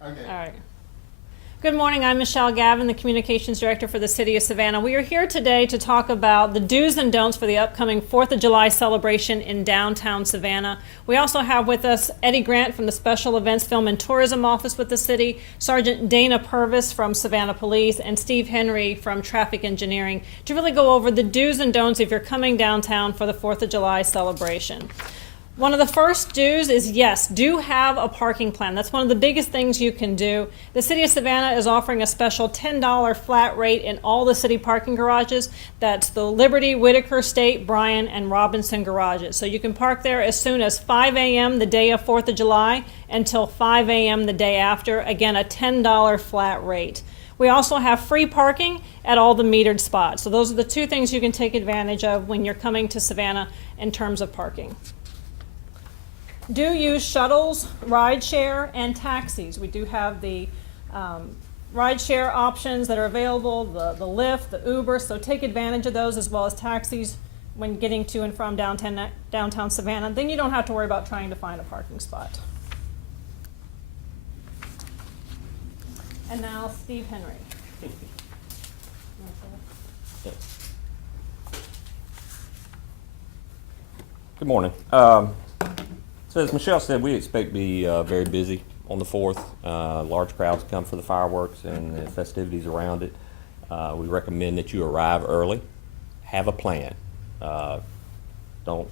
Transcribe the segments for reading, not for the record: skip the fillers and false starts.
Okay. All right. Good morning. I'm Michelle Gavin, the Communications Director for the City of Savannah. We are here today to talk about the do's and don'ts for the upcoming 4th of July celebration in downtown Savannah. We also have with us Eddie Grant from the Special Events Film and Tourism Office with the city, Sergeant Dana Purvis from Savannah Police, and Steve Henry from Traffic Engineering to really go over the do's and don'ts if you're coming downtown for the 4th of July celebration. One of the first do's is, yes, do have a parking plan. That's one of the biggest things you can do. The City of Savannah is offering a special $10 flat rate in all the city parking garages. That's the Liberty, Whitaker, State, Bryan, and Robinson garages. So you can park there as soon as 5 a.m. the day of 4th of July until 5 a.m. the day after. Again, a $10 flat rate. We also have free parking at all the metered spots. So those are the two things you can take advantage of when you're coming to Savannah in terms of parking. Do use shuttles, rideshare, and taxis. We do have the rideshare options that are available, the Lyft, the Uber, so take advantage of those as well as taxis when getting to and from downtown Savannah. Then you don't have to worry about trying to find a parking spot. And now Steve Henry. Good morning. So as Michelle said, we expect to be very busy on the 4th. Large crowds come for the fireworks and the festivities around it. We recommend that you arrive early. Have a plan. Don't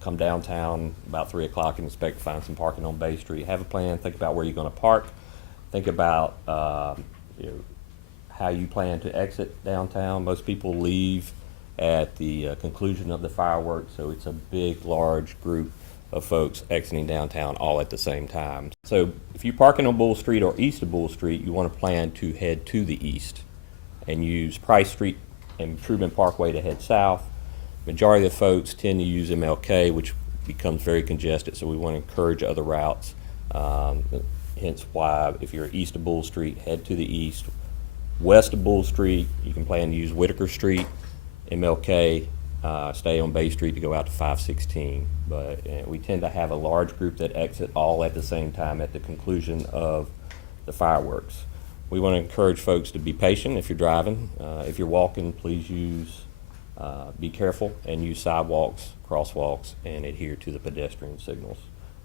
come downtown about 3 o'clock and expect to find some parking on Bay Street. Have a plan. Think about where you're going to park. Think about how you plan to exit downtown. Most people leave at the conclusion of the fireworks, so it's a big, large group of folks exiting downtown all at the same time. So if you're parking on Bull Street or east of Bull Street, you want to plan to head to the east and use Price Street and Truman Parkway to head south. Majority of the folks tend to use MLK, which becomes very congested, so we want to encourage other routes. Hence why if you're east of Bull Street, head to the east. West of Bull Street, you can plan to use Whitaker Street, MLK, stay on Bay Street to go out to 516. But we tend to have a large group that exit all at the same time at the conclusion of the fireworks. We want to encourage folks to be patient if you're driving. If you're walking, please be careful and use sidewalks, crosswalks, and adhere to the pedestrian signals.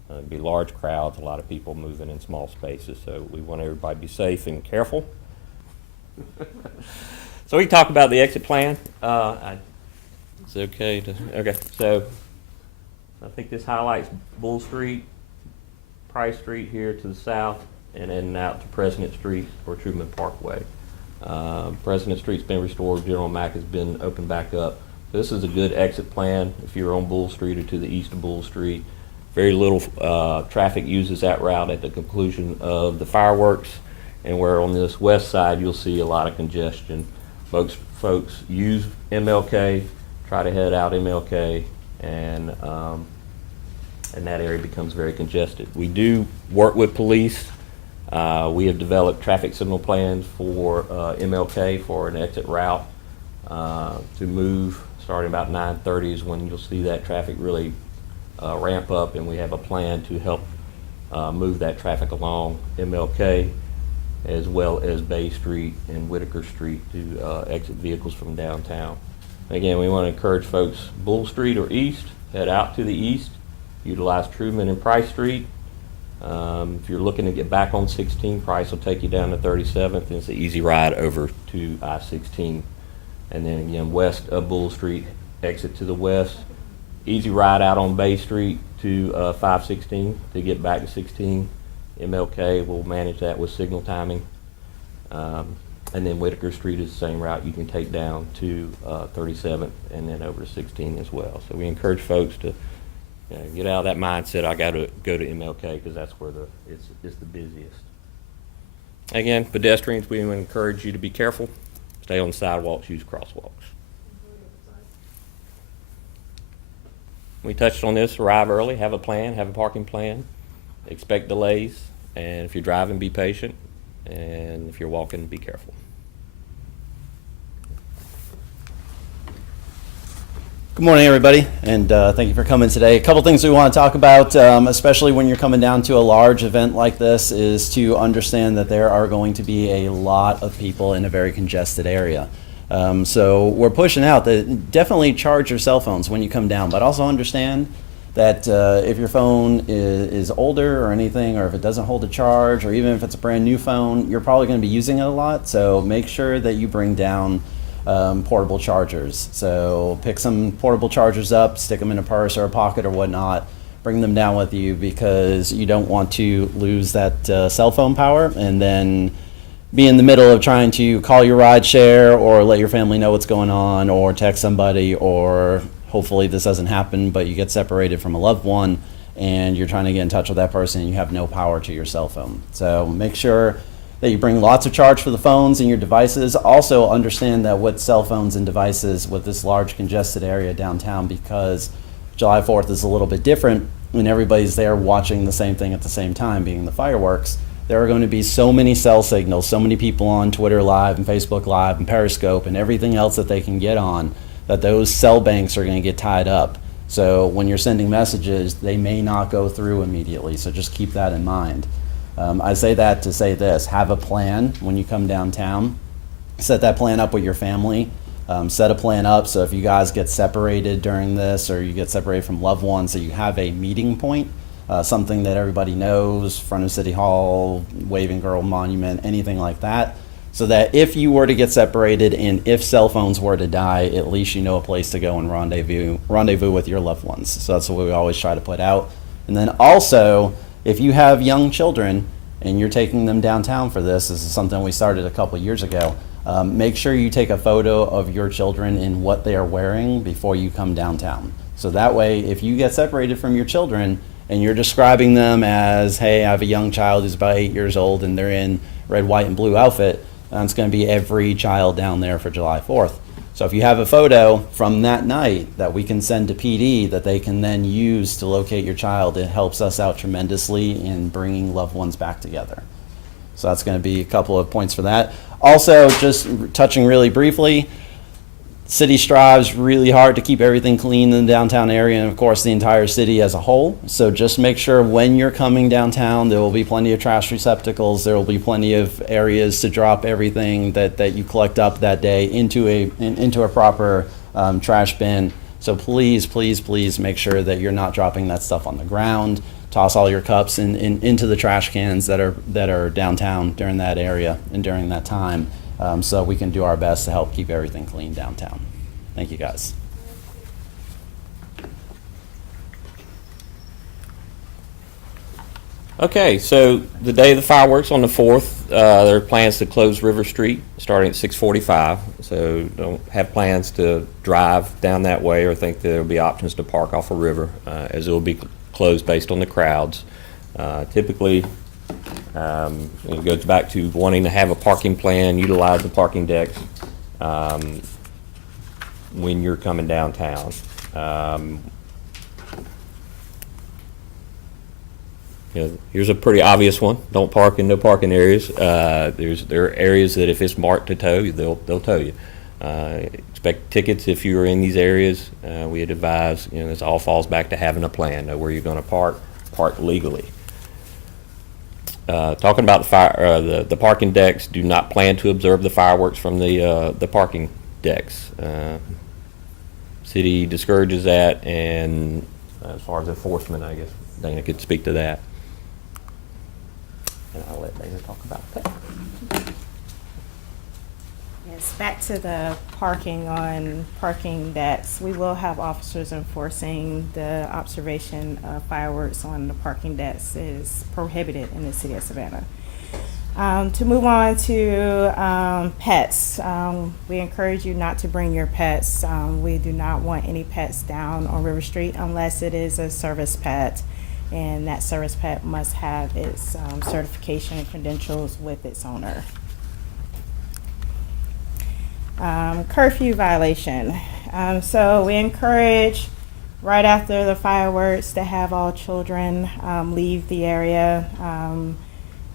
There'll be large crowds, a lot of people moving in small spaces, so we want everybody to be safe and careful. So we talk about the exit plan. It's okay. So I think this highlights Bull Street, Price Street here to the south, and then out to President Street or Truman Parkway. President Street's been restored. General Mack has been opened back up. This is a good exit plan if you're on Bull Street or to the east of Bull Street. Very little traffic uses that route at the conclusion of the fireworks, and where on this west side you'll see a lot of congestion. Folks use MLK, try to head out MLK, and that area becomes very congested. We do work with police. We have developed traffic signal plans for MLK for an exit route to move starting about 9:30 is when you'll see that traffic really ramp up, and we have a plan to help move that traffic along MLK as well as Bay Street and Whitaker Street to exit vehicles from downtown. Again, we want to encourage folks, Bull Street or east, head out to the east, utilize Truman and Price Street. If you're looking to get back on 16, Price will take you down to 37th, and it's an easy ride over to I-16. And then again, west of Bull Street, exit to the west, easy ride out on Bay Street to 516 to get back to 16. MLK will manage that with signal timing. And then Whitaker Street is the same route you can take down to 37th and then over to 16 as well. So we encourage folks to get out of that mindset, I got to go to MLK because that's where it's the busiest. Again, pedestrians, we encourage you to be careful. Stay on the sidewalks, use crosswalks. We touched on this, arrive early, have a plan, have a parking plan, expect delays, and if you're driving, be patient, and if you're walking, be careful. Good morning, everybody, and thank you for coming today. A couple things we want to talk about, especially when you're coming down to a large event like this, is to understand that there are going to be a lot of people in a very congested area. So we're pushing out that definitely charge your cell phones when you come down, but also understand that if your phone is older or anything, or if it doesn't hold a charge, or even if it's a brand new phone, you're probably going to be using it a lot. So make sure that you bring down portable chargers. So pick some portable chargers up, stick them in a purse or a pocket or whatnot, bring them down with you, because you don't want to lose that cell phone power and then be in the middle of trying to call your ride share or let your family know what's going on or text somebody, or hopefully this doesn't happen, but you get separated from a loved one and you're trying to get in touch with that person and you have no power to your cell phone. So make sure that you bring lots of charge for the phones and your devices. Also understand that with cell phones and devices with this large congested area downtown, because July 4th is a little bit different when everybody's there watching the same thing at the same time, being the fireworks, there are going to be so many cell signals, so many people on Twitter Live and Facebook Live and Periscope and everything else that they can get on, that those cell banks are going to get tied up. So when you're sending messages, they may not go through immediately, so just keep that in mind. I say that to say this: have a plan when you come downtown. Set that plan up with your family. Set a plan up so if you guys get separated during this, or you get separated from loved ones, so you have a meeting point, something that everybody knows, front of City Hall, Waving Girl Monument, anything like that, so that if you were to get separated and if cell phones were to die, at least you know a place to go and rendezvous with your loved ones. So that's what we always try to put out. And then also, if you have young children and you're taking them downtown for this is something we started a couple years ago, make sure you take a photo of your children in what they are wearing before you come downtown. So that way, if you get separated from your children and you're describing them as, hey, I have a young child who's about 8 years old and they're in red, white, and blue outfit, it's going to be every child down there for July 4th. So if you have a photo from that night that we can send to PD that they can then use to locate your child, it helps us out tremendously in bringing loved ones back together. So that's going to be a couple of points for that. Also, just touching really briefly, city strives really hard to keep everything clean in the downtown area, and of course the entire city as a whole. So just make sure when you're coming downtown, there will be plenty of trash receptacles. There will be plenty of areas to drop everything that you collect up that day into a proper trash bin. So please, please, please make sure that you're not dropping that stuff on the ground. Toss all your cups into the trash cans that are downtown during that area and during that time. So we can do our best to help keep everything clean downtown. Thank you, guys. Okay, so the day of the fireworks on the 4th, there are plans to close River Street starting at 6:45. So don't have plans to drive down that way or think there will be options to park off a river, as it will be closed based on the crowds. Typically, it goes back to wanting to have a parking plan, utilize the parking decks when you're coming downtown. Here's a pretty obvious one: don't park in no parking areas. There are areas that if it's marked to tow, they'll tow you. Expect tickets if you are in these areas. We'd advise, this all falls back to having a plan. Know where you're going to park legally. Talking about the parking decks, do not plan to observe the fireworks from the parking decks. City discourages that, and as far as enforcement, I guess Dana could speak to that. And I'll let Dana talk about that. Yes, back to the parking on parking decks. We will have officers enforcing the observation of fireworks on the parking decks is prohibited in the city of Savannah. To move on to pets, we encourage you not to bring your pets. We do not want any pets down on River Street unless it is a service pet, and that service pet must have its certification and credentials with its owner. Curfew violation. So we encourage right after the fireworks to have all children leave the area.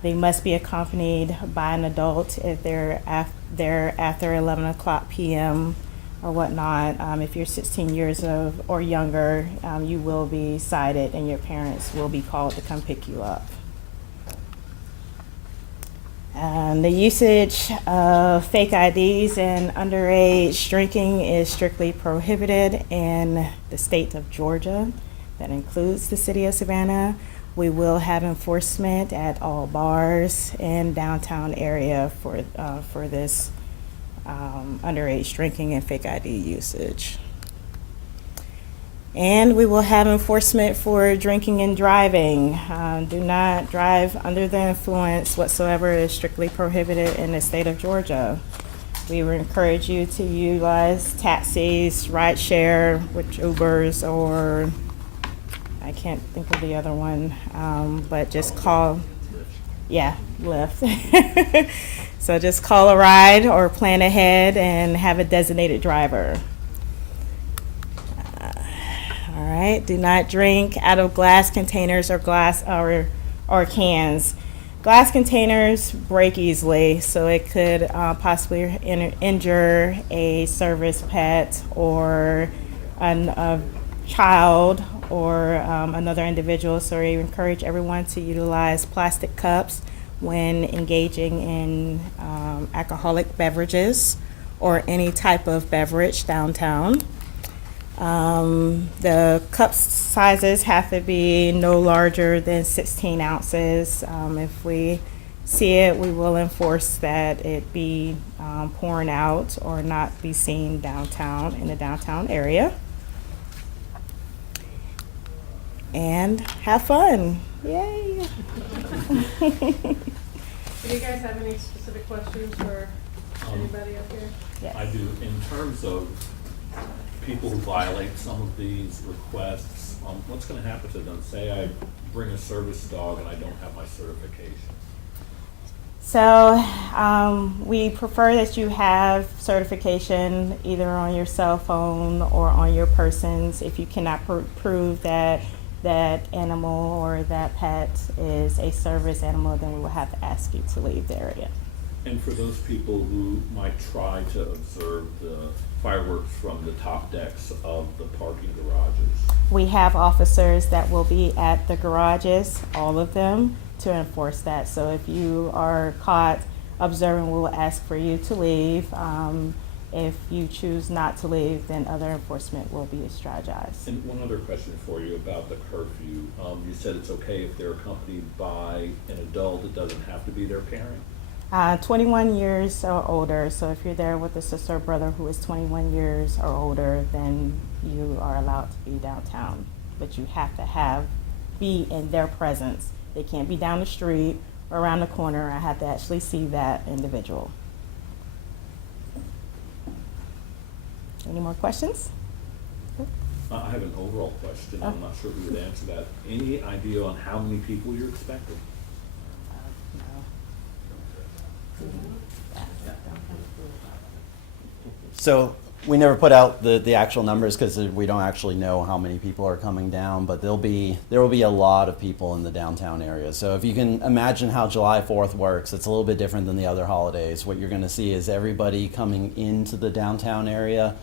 They must be accompanied by an adult if they're after 11 o'clock p.m. or whatnot. If you're 16 years of or younger, you will be cited and your parents will be called to come pick you up. The usage of fake IDs and underage drinking is strictly prohibited in the state of Georgia. That includes the city of Savannah. We will have enforcement at all bars in downtown area for this underage drinking and fake ID usage. And we will have enforcement for drinking and driving. Do not drive under the influence whatsoever. Is strictly prohibited in the state of Georgia. We would encourage you to utilize taxis, rideshare, which Ubers, or I can't think of the other one, but just call, yeah, Lyft. So just call a ride or plan ahead and have a designated driver. All right, do not drink out of glass containers or or cans. Glass containers break easily, so it could possibly injure a service pet or a child or another individual. So we encourage everyone to utilize plastic cups when engaging in alcoholic beverages or any type of beverage downtown. The cup sizes have to be no larger than 16 ounces. If we see it, we will enforce that it be pouring out or not be seen downtown in the downtown area. And have fun. Yay! Do you guys have any specific questions for anybody up here? Yes. I do. In terms of people who violate some of these requests, what's going to happen to them? Say I bring a service dog and I don't have my certification. So we prefer that you have certification either on your cell phone or on your persons. If you cannot prove that that animal or that pet is a service animal, then we will have to ask you to leave the area. And for those people who might try to observe the fireworks from the top decks of the parking garages? We have officers that will be at the garages, all of them, to enforce that. So if you are caught observing, we will ask for you to leave. If you choose not to leave, then other enforcement will be strategized. And one other question for you about the curfew. You said it's okay if they're accompanied by an adult, it doesn't have to be their parent? 21 years or older. So if you're there with a sister or brother who is 21 years or older, then you are allowed to be downtown. But you have to be in their presence. They can't be down the street or around the corner. I have to actually see that individual. Any more questions? I have an overall question. I'm not sure who would answer that. Any idea on how many people you're expecting? So we never put out the actual numbers because we don't actually know how many people are coming down, but there will be a lot of people in the downtown area. So if you can imagine how July 4th works, it's a little bit different than the other holidays. What you're going to see is everybody coming into the downtown area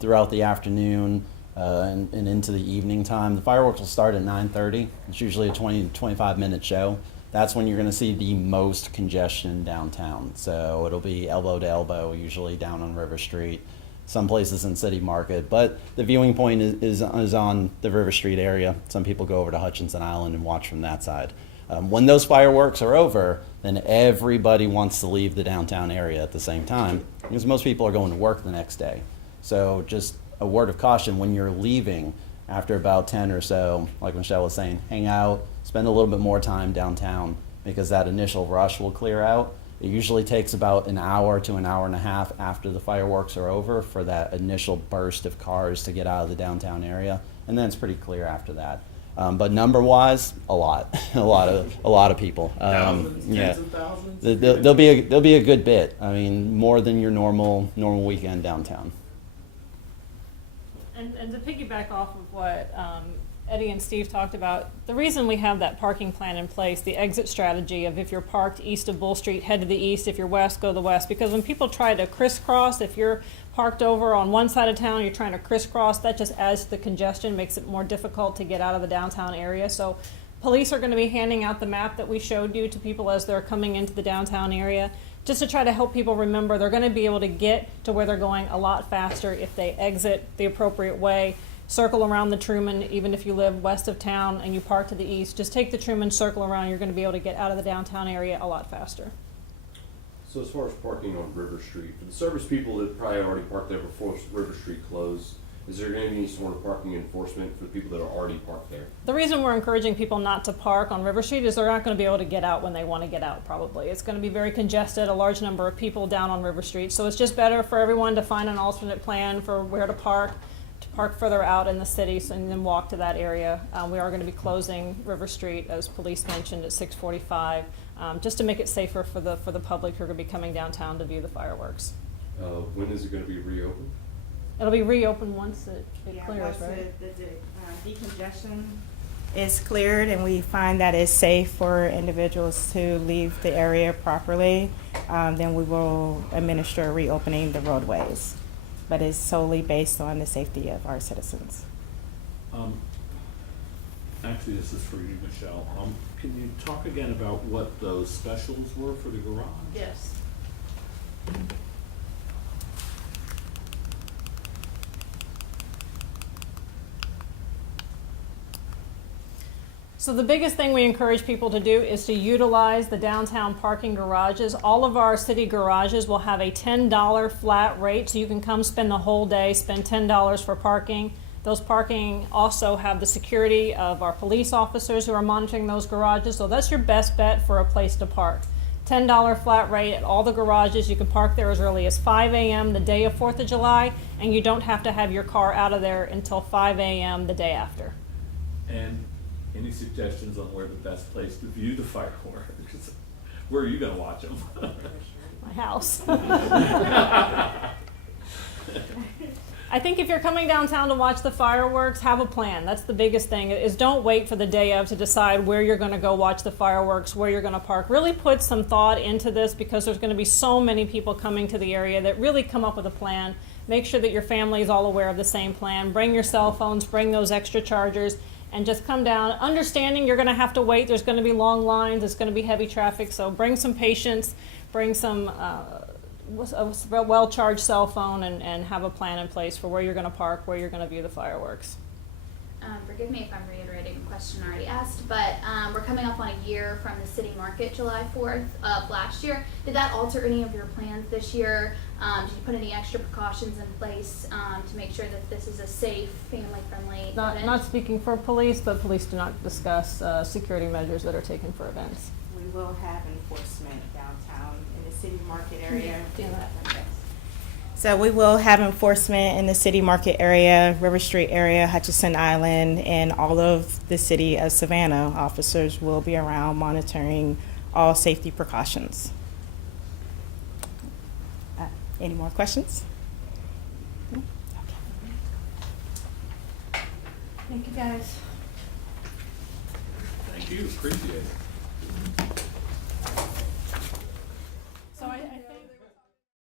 throughout the afternoon and into the evening time. The fireworks will start at 9:30. It's usually a 20 to 25 minute show. That's when you're going to see the most congestion downtown. So it'll be elbow to elbow, usually down on River Street, some places in City Market. But the viewing point is on the River Street area. Some people go over to Hutchinson Island and watch from that side. When those fireworks are over, then everybody wants to leave the downtown area at the same time because most people are going to work the next day. So just a word of caution, when you're leaving after about 10 or so, like Michelle was saying, hang out, spend a little bit more time downtown because that initial rush will clear out. It usually takes about an hour to an hour and a half after the fireworks are over for that initial burst of cars to get out of the downtown area, and then it's pretty clear after that. But number-wise, a lot of people. Thousands, Yeah, tens of thousands? there'll be a good bit. I mean, more than your normal weekend downtown. And to piggyback off of what Eddie and Steve talked about, the reason we have that parking plan in place, the exit strategy of if you're parked east of Bull Street, head to the east, if you're west, go to the west, because when people try to crisscross, if you're parked over on one side of town, you're trying to crisscross, that just adds to the congestion, makes it more difficult to get out of the downtown area. So police are going to be handing out the map that we showed you to people as they're coming into the downtown area, just to try to help people remember they're going to be able to get to where they're going a lot faster if they exit the appropriate way. Circle around the Truman, even if you live west of town and you park to the east, just take the Truman, circle around, you're going to be able to get out of the downtown area a lot faster. So as far as parking on River Street, for the service people that probably already parked there before River Street closed, is there going to be any sort of parking enforcement for the people that are already parked there? The reason we're encouraging people not to park on River Street is they're not going to be able to get out when they want to get out, probably. It's going to be very congested, a large number of people down on River Street. So it's just better for everyone to find an alternate plan for where to park further out in the city and then walk to that area. We are going to be closing River Street, as police mentioned, at 6:45, just to make it safer for the public who are going to be coming downtown to view the fireworks. When is it going to be reopened? It'll be reopened once it Yeah, clears, once right? the decongestion is cleared and we find that it's safe for individuals to leave the area properly, then we will administer reopening the roadways. But it's solely based on the safety of our citizens. Actually, this is for you, Michelle. Can you talk again about what those specials were for the garage? Yes. So the biggest thing we encourage people to do is to utilize the downtown parking garages. All of our city garages will have a $10 flat rate, so you can come spend the whole day, spend $10 for parking. Those parking also have the security of our police officers who are monitoring those garages, so that's your best bet for a place to park. $10 flat rate at all the garages. You can park there as early as 5 a.m. the day of 4th of July, and you don't have to have your car out of there until 5 a.m. the day after. And any suggestions on where the best place to view the fireworks? Where are you gonna watch them? My house. I think if you're coming downtown to watch the fireworks, have a plan. That's the biggest thing, is don't wait for the day of to decide where you're going to go watch the fireworks, where you're going to park. Really put some thought into this, because there's going to be so many people coming to the area that really come up with a plan. Make sure that your family is all aware of the same plan. Bring your cell phones, bring those extra chargers, and just come down, understanding you're going to have to wait. There's going to be long lines. It's going to be heavy traffic. So bring some patience, bring some a well-charged cell phone, and have a plan in place for where you're going to park, where you're going to view the fireworks. Forgive me if I'm reiterating a question already asked, but we're coming up on a year from the city market, July 4th of last year. Did that alter any of your plans this year? Did you put any extra precautions in place to make sure that this is a safe, family-friendly event? Not speaking for police, but police do not discuss security measures that are taken for events. We will have enforcement downtown in the city market area. Do that. Okay. So we will have enforcement in the city market area, River Street area, Hutchinson Island, and all of the city of Savannah. Officers will be around monitoring all safety precautions. Any more questions? No? Okay. Thank you, guys. Thank you, appreciate it.